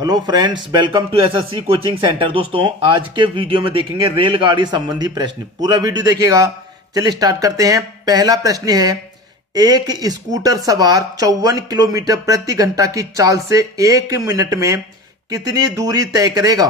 Hello friends, welcome to SSC coaching centre. दोस्तों, आज के वीडियो में देखेंगे रेलगाड़ी संबंधी प्रश्न। पूरा वीडियो देखिएगा। चलिए स्टार्ट करते हैं। पहला प्रश्न है, एक स्कूटर सवार 54 किलोमीटर प्रति घंटा की चाल से 1 मिनट में कितनी दूरी तय करेगा।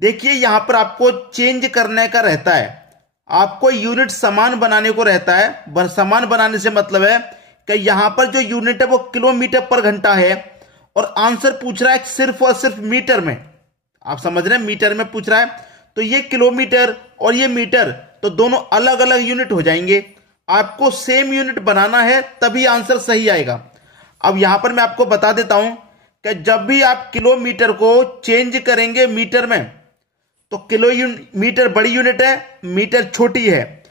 देखिए, यहां पर आपको चेंज करने का रहता है, आपको यूनिट समान बनाने को रहता है। समान बनाने से मतलब है कि यहां पर जो यूनिट है वो किलोमीटर पर घंटा है और आंसर पूछ रहा है सिर्फ और सिर्फ मीटर में। आप समझ रहे हैं, मीटर में पूछ रहा है, तो ये किलोमीटर और ये मीटर, तो दोनों अलग अलग यूनिट हो जाएंगे। आपको सेम यूनिट बनाना है तभी आंसर सही आएगा। अब यहां पर मैं आपको बता देता हूं कि जब भी आप किलोमीटर को चेंज करेंगे मीटर में, तो मीटर बड़ी यूनिट है, मीटर छोटी है,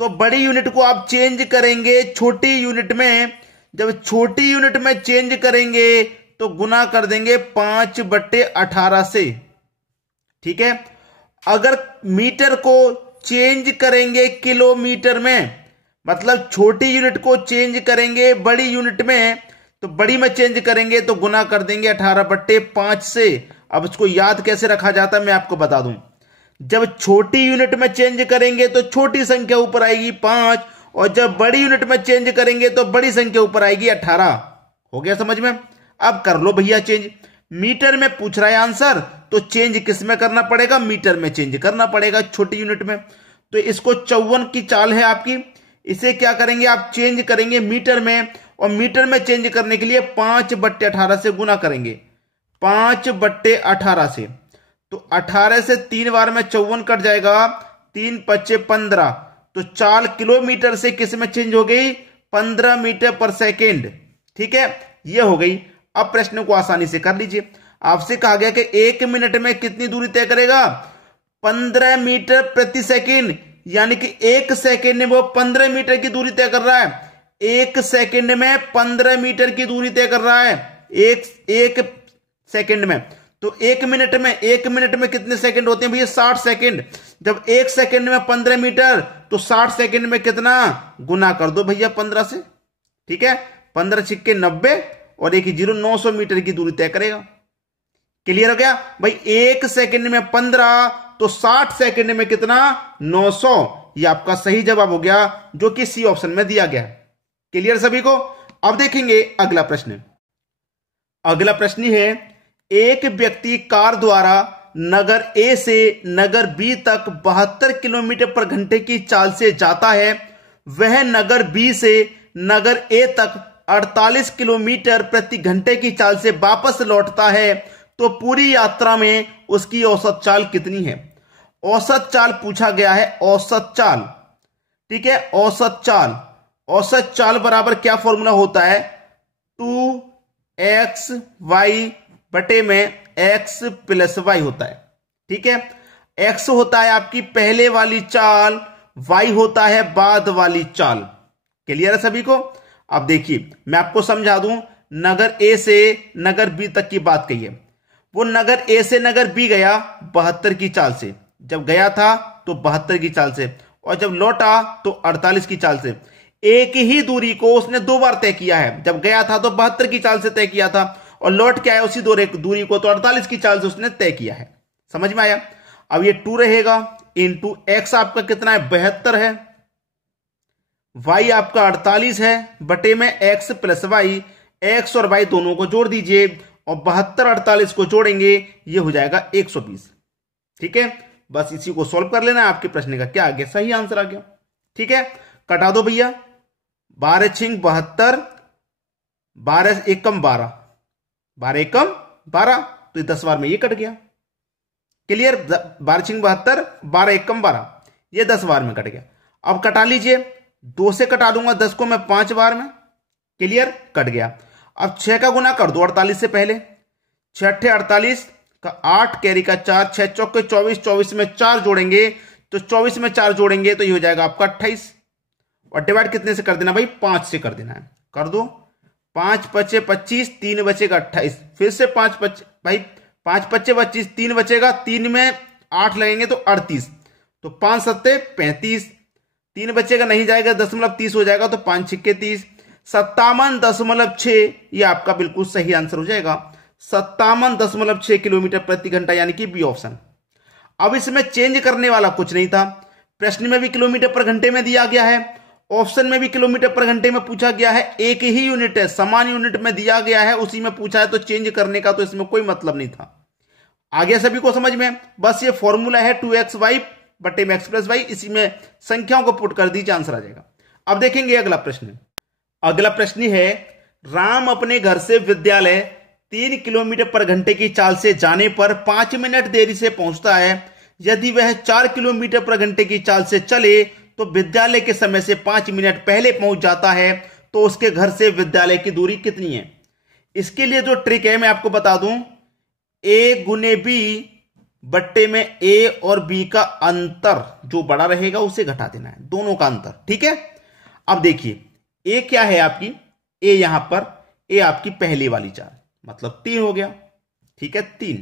तो बड़ी यूनिट को आप चेंज करेंगे छोटी यूनिट में। जब छोटी यूनिट में चेंज करेंगे तो गुना कर देंगे 5/18 से। ठीक है। अगर मीटर को चेंज करेंगे किलोमीटर में, मतलब छोटी यूनिट को चेंज करेंगे बड़ी यूनिट में, तो बड़ी में चेंज करेंगे तो गुना कर देंगे 18/5 से। अब इसको याद कैसे रखा जाता है मैं आपको बता दूं। जब छोटी यूनिट में चेंज करेंगे तो छोटी संख्या ऊपर आएगी 5, और जब बड़ी यूनिट में चेंज करेंगे तो बड़ी संख्या ऊपर आएगी 18। हो गया समझ में। अब कर लो भैया चेंज। मीटर में पूछ रहा है आंसर, तो चेंज किस में करना पड़ेगा, मीटर में चेंज करना पड़ेगा, छोटी यूनिट में। तो इसको 54 की चाल है आपकी, इसे क्या करेंगे आप, चेंज करेंगे मीटर में, और मीटर में चेंज करने के लिए 5/18 से गुना करेंगे, 5/18 से। तो 18 से 3 बार में 54 कट जाएगा, 3×5 = 15। तो चाल किलोमीटर से किस में चेंज हो गई, 15 मीटर पर सेकेंड। ठीक है, ये हो गई। अब प्रश्न को आसानी से कर लीजिए। आपसे कहा गया कि 1 मिनट में कितनी दूरी तय करेगा, 15 मीटर प्रति सेकंड, यानी कि 1 सेकंड में वो 15 मीटर की दूरी तय कर रहा है। 1 सेकंड में 15 मीटर की दूरी तय कर रहा है, एक सेकंड में। तो 1 मिनट में कितने सेकंड होते हैं भैया, 60 सेकंड। जब 1 सेकंड में 15 मीटर, तो 60 सेकंड में कितना, गुना कर दो भैया 15 से। ठीक है, 15 × 90 और 1 0, 900 मीटर की दूरी तय करेगा। क्लियर हो गया भाई। 1 सेकंड में 15, तो 60 सेकंड में कितना, 900। यह आपका सही जवाब हो गया, जो कि सी ऑप्शन में दिया गया। क्लियर सभी को। अब देखेंगे अगला प्रश्न। अगला प्रश्न है, एक व्यक्ति कार द्वारा नगर ए से नगर बी तक 72 किलोमीटर पर घंटे की चाल से जाता है। वह नगर बी से नगर ए तक 48 किलोमीटर प्रति घंटे की चाल से वापस लौटता है, तो पूरी यात्रा में उसकी औसत चाल कितनी है। औसत चाल पूछा गया है, औसत चाल। ठीक है, औसत चाल। औसत चाल बराबर क्या फॉर्मूला होता है, 2xy बटे में x + y होता है। ठीक है, x होता है आपकी पहले वाली चाल, y होता है बाद वाली चाल। क्लियर है सभी को। अब देखिए, मैं आपको समझा दूं। नगर ए से नगर बी तक की बात कही है। वो नगर ए से नगर बी गया 72 की चाल से, जब गया था तो 72 की चाल से, और जब लौटा तो 48 की चाल से। एक ही दूरी को उसने 2 बार तय किया है। जब गया था तो 72 की चाल से तय किया था, और लौट के आया उसी दूरी को तो 48 की चाल से उसने तय किया है। समझ में आया। अब ये 2 रहेगा इंटू एक्स आपका कितना है, 72 है, y आपका 48 है, बटे में x + y। x और y दोनों को जोड़ दीजिए, और 72 48 को जोड़ेंगे, ये हो जाएगा 120। ठीक है, बस इसी को सॉल्व कर लेना है। आपके प्रश्न का क्या आ गया, सही आंसर आ गया। ठीक है, कटा दो भैया। 12 × 72, 12 × 1 = 12, 12 × 1 = 12, तो 10 बार में ये कट गया। क्लियर। 12 × 72, 12 × 1 = 12, ये 10 बार में कट गया। अब कटा लीजिए, 2 से कटा दूंगा, 10 को मैं 5 बार में। क्लियर, कट गया। अब 6 का गुना कर दो 48 से पहले। 6 × 48 का 8, कैरी का 4, 6 × 4 = 24, 24 में 4 जोड़ेंगे, तो 24 में 4 जोड़ेंगे तो ये हो जाएगा आपका 28। और डिवाइड कितने से कर देना भाई, 5 से कर देना है। कर दो, 5 × 5 = 25, 3 बचेगा 28। फिर से 5 × 5 भाई, 5 × 5 = 25, 3 बचेगा, 3 में 8 लगेंगे तो 38, तो 5 × 7 = 35, 3 बचेगा नहीं जाएगा, 10.30 हो जाएगा, तो 5 × 6 = 30, 57.6। ये आपका बिल्कुल सही आंसर हो जाएगा। 57.6 किलोमीटर प्रति घंटा, यानी कि बी ऑप्शन। अब इसमें चेंज करने वाला कुछ नहीं था, प्रश्न में भी किलोमीटर पर घंटे में दिया गया है, ऑप्शन में भी किलोमीटर पर घंटे में पूछा गया है, एक ही यूनिट है, समान यूनिट में दिया गया है, उसी में पूछा है, तो चेंज करने का तो इसमें कोई मतलब नहीं था। आगे सभी को समझ में, बस ये फॉर्मूला है 2xy बटे में x प्लस वाई, इसी में संख्याओं को पुट कर दीजिए, आंसर आ जाएगा। अब देखेंगे अगला प्रश्न। अगला प्रश्न है, राम अपने घर से विद्यालय 3 किलोमीटर पर घंटे की चाल से जाने पर 5 मिनट देरी से पहुंचता है। यदि वह 4 किलोमीटर पर घंटे की चाल से चले तो विद्यालय के समय से 5 मिनट पहले पहुंच जाता है, तो उसके घर से विद्यालय की दूरी कितनी है? इसके लिए जो ट्रिक है मैं आपको बता दूं, a गुने b बट्टे में a और b का अंतर जो बड़ा रहेगा उसे घटा देना है, दोनों का अंतर, ठीक है। अब देखिए a क्या है आपकी, a यहां पर a आपकी पहली वाली चाल, मतलब 3 हो गया, ठीक है, 3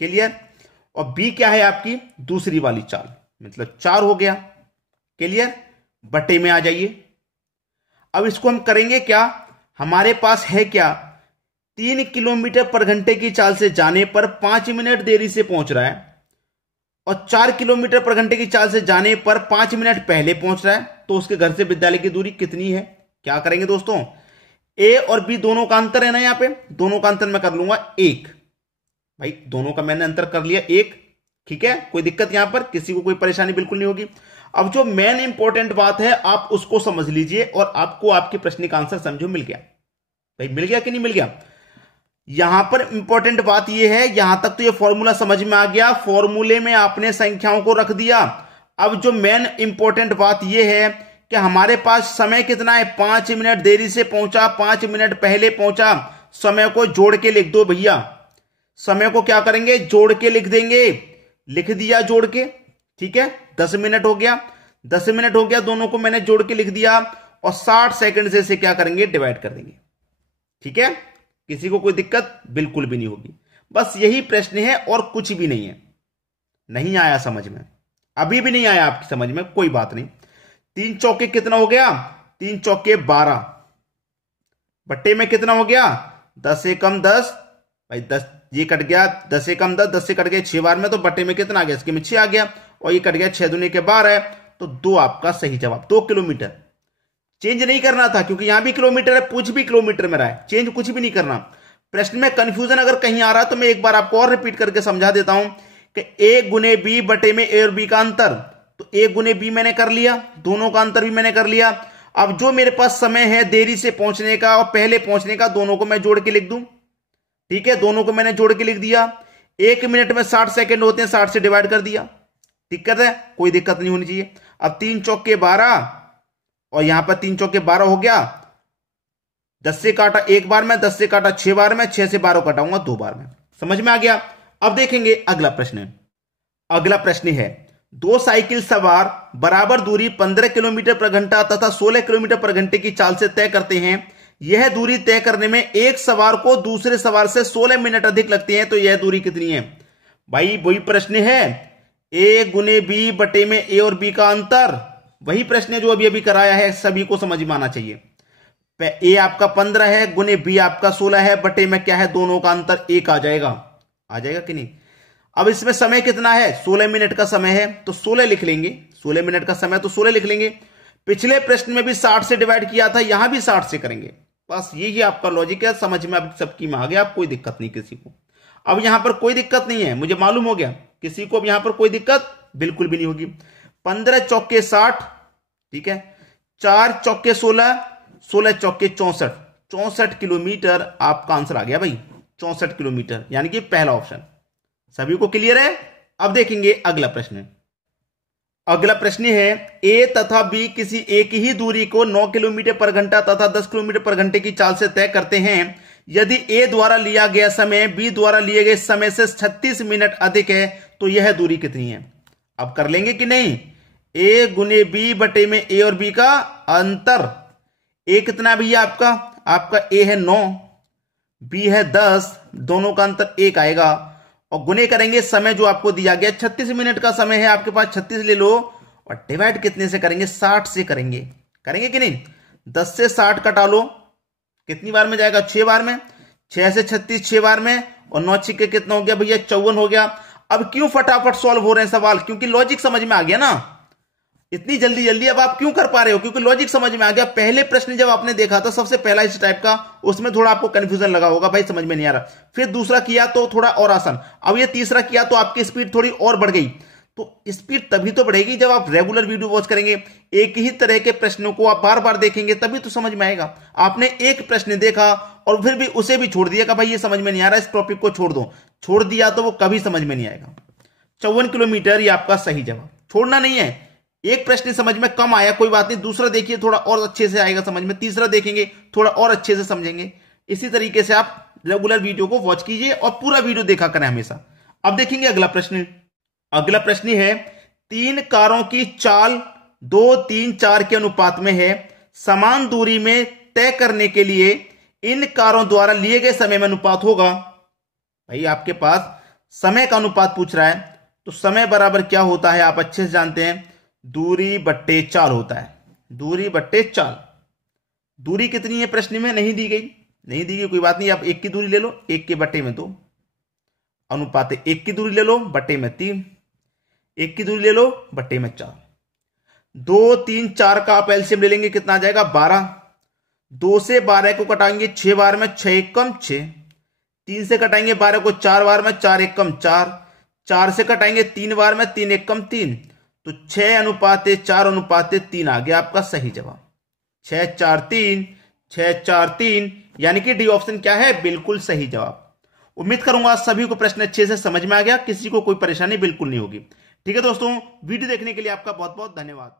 क्लियर। और b क्या है आपकी दूसरी वाली चाल, मतलब 4 हो गया, क्लियर। बटे में आ जाइए। अब इसको हम करेंगे क्या, हमारे पास है क्या, 3 किलोमीटर पर घंटे की चाल से जाने पर 5 मिनट देरी से पहुंच रहा है, और 4 किलोमीटर पर घंटे की चाल से जाने पर 5 मिनट पहले पहुंच रहा है, तो उसके घर से विद्यालय की दूरी कितनी है? क्या करेंगे दोस्तों, a और b दोनों का अंतर है ना, यहां पे दोनों का अंतर मैं कर लूंगा 1, भाई दोनों का मैंने अंतर कर लिया 1, ठीक है, कोई दिक्कत यहां पर किसी को कोई परेशानी बिल्कुल नहीं होगी। अब जो मेन इंपॉर्टेंट बात है आप उसको समझ लीजिए, और आपको आपके प्रश्न का आंसर समझो मिल गया, भाई मिल गया कि नहीं मिल गया। यहां पर इंपॉर्टेंट बात यह है, यहां तक तो ये फॉर्मूला समझ में आ गया, फॉर्मूले में आपने संख्याओं को रख दिया। अब जो मेन इंपॉर्टेंट बात यह है कि हमारे पास समय कितना है, 5 मिनट देरी से पहुंचा, 5 मिनट पहले पहुंचा, समय को जोड़ के लिख दो भैया, समय को क्या करेंगे जोड़ के लिख देंगे, लिख दिया जोड़ के, ठीक है, 10 मिनट हो गया, 10 मिनट हो गया, दोनों को मैंने जोड़ के लिख दिया, और 60 सेकंड से इसे क्या करेंगे डिवाइड कर देंगे, ठीक है। किसी को कोई दिक्कत बिल्कुल भी नहीं होगी, बस यही प्रश्न है और कुछ भी नहीं है। नहीं आया समझ में, अभी भी नहीं आया आपकी समझ में, कोई बात नहीं। 3 चौके कितना हो गया, 3 चौके 12, बट्टे में कितना हो गया 10 से कम 10, भाई 10 ये कट गया, 10 से कम 10, 10 से कट गया 6 बार में, तो बट्टे में कितना आ गया, इसके में 6 आ गया, और ये कट गया 6 दूनी के 12 है, तो 2 आपका सही जवाब। 2 किलोमीटर चेंज नहीं करना था, क्योंकि यहां भी किलोमीटर है, पूछ भी किलोमीटर में रहा है, चेंज कुछ भी नहीं करना। प्रश्न में कंफ्यूजन अगर कहीं आ रहा है तो मैं एक बार आपको और रिपीट करके समझा देता हूं कि a गुने b बटे में a और b का अंतर, तो a गुने b मैंने कर लिया, दोनों का अंतर भी मैंने कर लिया। अब जो मेरे पास समय है देरी से पहुंचने का और पहले पहुंचने का, दोनों को मैं जोड़ के लिख दूं, ठीक है, दोनों को मैंने जोड़ के लिख दिया। 1 मिनट में 60 सेकंड होते हैं, 60 से डिवाइड कर दिया, दिक्कत है, कोई दिक्कत नहीं होनी चाहिए। अब 3 चौके 12, और यहां पर 3 चौके 12 हो गया, 10 से काटा 1 बार में, 10 से काटा 6 बार में, 6 से 12 कटाऊंगा 2 बार में, समझ में आ गया। अब देखेंगे अगला प्रश्न। अगला प्रश्न है, 2 साइकिल सवार बराबर दूरी 15 किलोमीटर पर घंटा तथा 16 किलोमीटर पर घंटे की चाल से तय करते हैं। यह दूरी तय करने में एक सवार को दूसरे सवार से 16 मिनट अधिक लगते हैं, तो यह दूरी कितनी है? भाई वही प्रश्न है, a गुने b बटे में a और b का अंतर, वही प्रश्न है जो अभी अभी कराया है, सभी को समझ में आना चाहिए। a आपका 15 है, गुने b आपका 16 है, बटे में क्या है, दोनों का अंतर 1 आ जाएगा, आ जाएगा कि नहीं। अब इसमें समय कितना है, 16 मिनट का समय है, तो 16 लिख लेंगे, 16 मिनट का समय तो 16 लिख लेंगे। पिछले प्रश्न में भी 60 से डिवाइड किया था, यहां भी 60 से करेंगे, बस यही आपका लॉजिक है, समझ में अब सबकी में आ गया, कोई दिक्कत नहीं किसी को। अब यहां पर कोई दिक्कत नहीं है, मुझे मालूम हो गया, किसी को अब यहां पर कोई दिक्कत बिल्कुल भी नहीं होगी। 15 चौके 60, ठीक है, 4 चौके 16, 16 चौके 64, 64 किलोमीटर आपका आंसर आ गया भाई, 64 किलोमीटर, यानी कि पहला ऑप्शन। सभी को क्लियर है। अब देखेंगे अगला प्रश्न। अगला प्रश्न है, ए तथा बी किसी एक ही दूरी को 9 किलोमीटर पर घंटा तथा 10 किलोमीटर पर घंटे की चाल से तय करते हैं। यदि ए द्वारा लिया गया समय बी द्वारा लिए गए समय से 36 मिनट अधिक है, तो यह दूरी कितनी है? अब कर लेंगे कि नहीं, ए गुने बी बटे में ए और बी का अंतर। ए कितना भैया आपका, आपका ए है 9, बी है 10, दोनों का अंतर 1 आएगा, और गुने करेंगे समय जो आपको दिया गया 36 मिनट का समय है आपके पास, 36 ले लो, और डिवाइड कितने से करेंगे, 60 से करेंगे, करेंगे कि नहीं। 10 से 60 कटा लो, कितनी बार में जाएगा, 6 बार में, 6 से 36 6 बार में, और 9 छिक्के कितना हो गया भैया 54 हो गया। अब क्यों फटाफट सॉल्व हो रहे हैं सवाल, क्योंकि लॉजिक समझ में आ गया ना। इतनी जल्दी जल्दी अब आप क्यों कर पा रहे हो, क्योंकि लॉजिक समझ में आ गया। पहले प्रश्न जब आपने देखा था सबसे पहला इस टाइप का, उसमें थोड़ा आपको कंफ्यूजन लगा होगा, भाई समझ में नहीं आ रहा। फिर दूसरा किया तो थोड़ा और आसान, अब ये तीसरा किया तो आपकी स्पीड थोड़ी और बढ़ गई। तो स्पीड तभी तो बढ़ेगी जब आप रेगुलर वीडियो वॉच करेंगे, एक ही तरह के प्रश्नों को आप बार बार देखेंगे, तभी तो समझ में आएगा। आपने एक प्रश्न देखा और फिर भी उसे भी छोड़ दिया कि भाई ये समझ में नहीं आ रहा, इस टॉपिक को छोड़ दो, छोड़ दिया तो वो कभी समझ में नहीं आएगा। 54 किलोमीटर ये आपका सही जवाब। छोड़ना नहीं है, एक प्रश्न समझ में कम आया कोई बात नहीं, दूसरा देखिए थोड़ा और अच्छे से आएगा समझ में, तीसरा देखेंगे थोड़ा और अच्छे से समझेंगे। इसी तरीके से आप रेगुलर वीडियो को वॉच कीजिए और पूरा वीडियो देखा करें हमेशा। अब देखेंगे अगला प्रश्न। अगला प्रश्न है 3 कारों की चाल 2, 3, 4 के अनुपात में है। समान दूरी में तय करने के लिए इन कारों द्वारा लिए गए समय में अनुपात होगा। भाई आपके पास समय का अनुपात पूछ रहा है, तो समय बराबर क्या होता है आप अच्छे से जानते हैं, दूरी बट्टे चाल होता है। दूरी बट्टे चाल, दूरी कितनी है प्रश्न में नहीं दी गई, नहीं दी गई कोई बात नहीं, आप 1 की दूरी ले लो, 1 के बट्टे में 2, अनुपात 1 की दूरी ले लो बट्टे में 3, 1 की दूरी ले लो बट्टे में 4। 2, 3, 4 का आप एलसीएम ले लेंगे, कितना आ जाएगा 12। 2 से 12 को कटाएंगे 6 बार में, 6 1 कम 6। 3 से कटाएंगे 12 को 4 बार में, 4 1 कम 4। 4 से कटाएंगे 3 बार में, 3 1 कम 3। तो 6 अनुपात 4 अनुपात 3 आ गया आपका सही जवाब। 6 4 3, 6 4 3, यानी कि डी ऑप्शन क्या है, बिल्कुल सही जवाब। उम्मीद करूंगा सभी को प्रश्न अच्छे से समझ में आ गया, किसी को कोई परेशानी बिल्कुल नहीं होगी। ठीक है दोस्तों, वीडियो देखने के लिए आपका बहुत बहुत धन्यवाद।